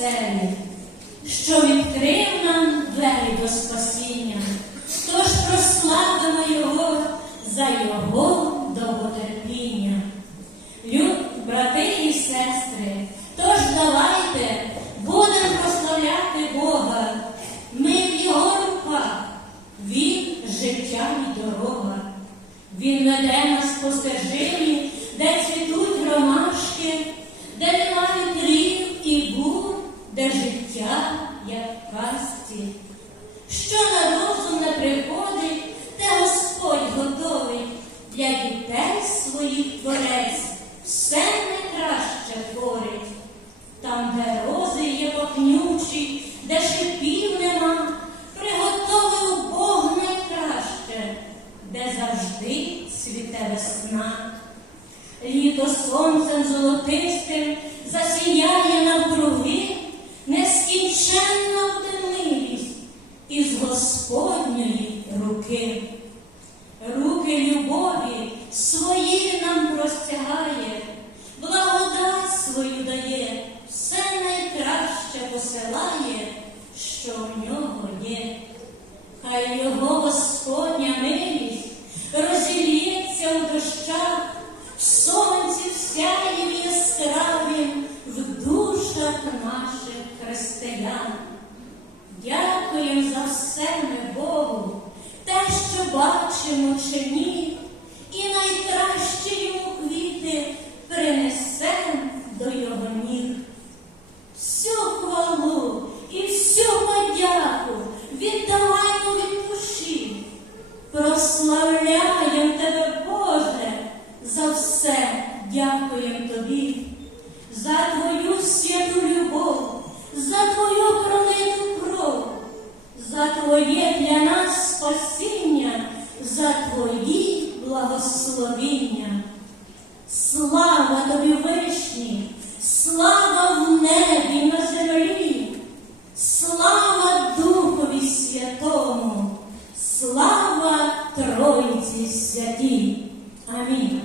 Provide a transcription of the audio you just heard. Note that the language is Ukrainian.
оселі, що відкрив нам двері до спасіння. Тож прославимо Його за Його довготерпіння. Люб, брати і сестри, тож давайте будемо прославляти Бога. Ми в Його руках, Він життя і дорога. Він веде нас по стежині, казці. Що на розум не приходить, те Господь готовий для дітей своїх творець, все найкраще творить. Там, де рози є пахнючі, де шипів нема, приготовив Бог найкраще, де завжди цвіте весна. Літо сонцем золотистим засіяє із Господньої руки. Руки любові свої нам простягає, благодать свою дає, все найкраще посилає, що в нього є. Хай його Господня милість розілється у дощах, все Богу, те, що бачимо чи ні, і найкращі йому квіти принесем до його ніг. Всю хвалу і всю подяку віддаваймо від душі. Прославляємо тебе, Боже, за все дякуємо тобі, за твою святу любов, за твою за твоє для нас спасіння, за твої благословіння. Слава тобі вишні, слава в небі на землі, слава Духові Святому, слава Тройці святій. Амінь.